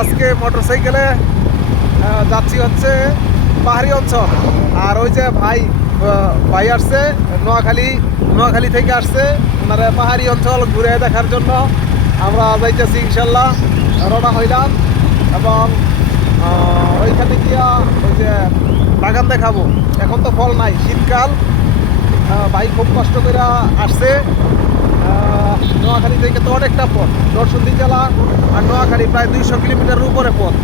আজকে মোটরসাইকেলে যাচ্ছি হচ্ছে পাহাড়ি অঞ্চল। আর ওই যে ভাই আসছে নোয়াখালী থেকে আসছে, ওনারা পাহাড়ি অঞ্চল ঘুরে দেখার জন্য আমরা যাইতেছি ইনশাল্লাহ, রওনা হইলাম। এবং ওইখানে গিয়া ওই যে বাগান দেখাবো। এখন তো ফল নাই, শীতকাল। ভাই খুব কষ্ট করে আসছে। নোয়াখালী থেকে তো অনেকটা পথ, নরসিংদী জেলা আর নোয়াখালী প্রায় 200 কিলোমিটারের উপরে পথ।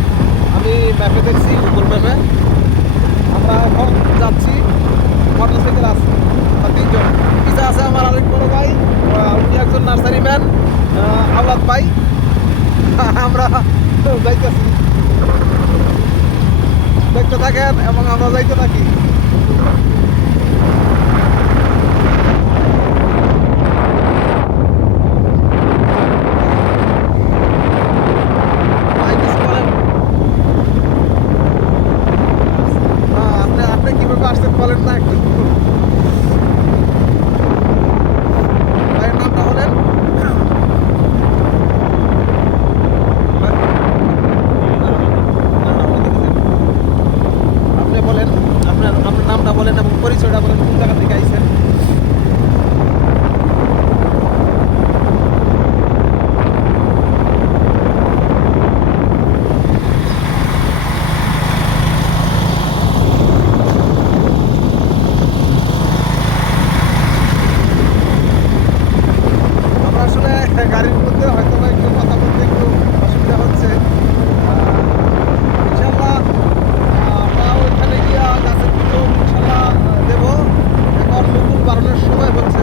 আমি ম্যাপে দেখছি, গুগল ম্যাপে। আমরা এখন যাচ্ছি, মোটরসাইকেল আছে 3জন। পিছনে আছে আমার আরেক বড় ভাই, উনি একজন নার্সারি ম্যান, আওলাদ ভাই। আমরা যাইতেছি, দেখতে থাকেন এবং আমরা যাইতে থাকি। আপনি কিভাবে আসতেন বলেন না একটু? ভাইয়ের নামটা বলেন। আপনি বলেন, আপনার নামটা বলেন এবং পরিচয়টা বলেন, কোন জায়গা থেকে আইছেন। আমরা আসলে গাড়ির মধ্যে হয়তো বা একটু কথা বলতে একটু অসুবিধা হচ্ছে। ইনশাল্লাহ আমরা ওইখানে গিয়া গাছের পুজো ইনশাল্লাহ দেবো। এখন মুকুল বাড়ানোর সময় হচ্ছে,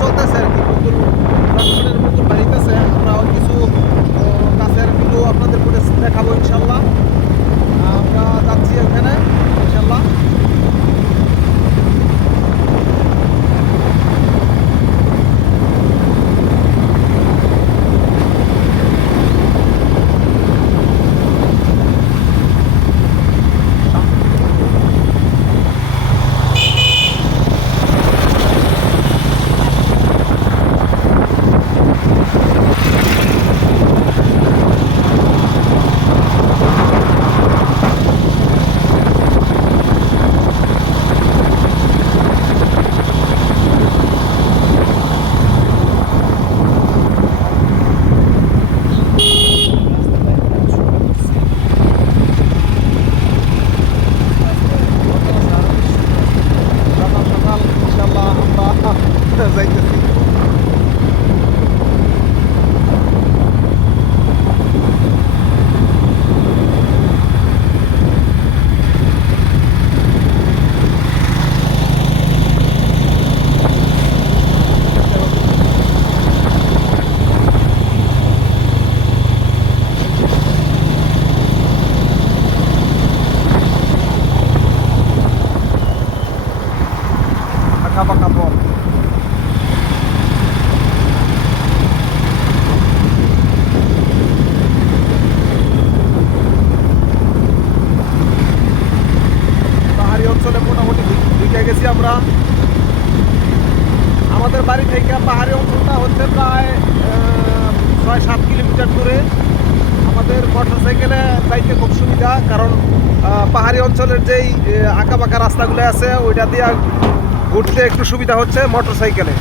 চলতেছে আর কি, মুকুল বাড়িতেছে। আমরা কিছু গাছের ভিডিও আপনাদের করে দেখাবো ইনশাল্লাহ। আমরা যাচ্ছি ওখানে ইনশাল্লাহ। সকাল ইনশাল্লাহ আমরা যাইতেছি। আঁকা বাঁকা পথ। পাহাড়ি অঞ্চলে মোটামুটি ঢুকে গেছি আমরা। আমাদের বাড়ি থেকে পাহাড়ি অঞ্চলটা হচ্ছে প্রায় 6-7 কিলোমিটার দূরে। আমাদের মোটরসাইকেলে যাইতে খুব সুবিধা, কারণ পাহাড়ি অঞ্চলের যেই আঁকা বাঁকা রাস্তাগুলো আছে ওইটা দিয়ে ঘুরতে একটু সুবিধা হচ্ছে মোটরসাইকেলে।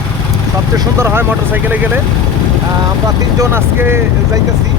সবচেয়ে সুন্দর হয় মোটরসাইকেলে গেলে। আমরা 3জন আজকে যাইতেছি।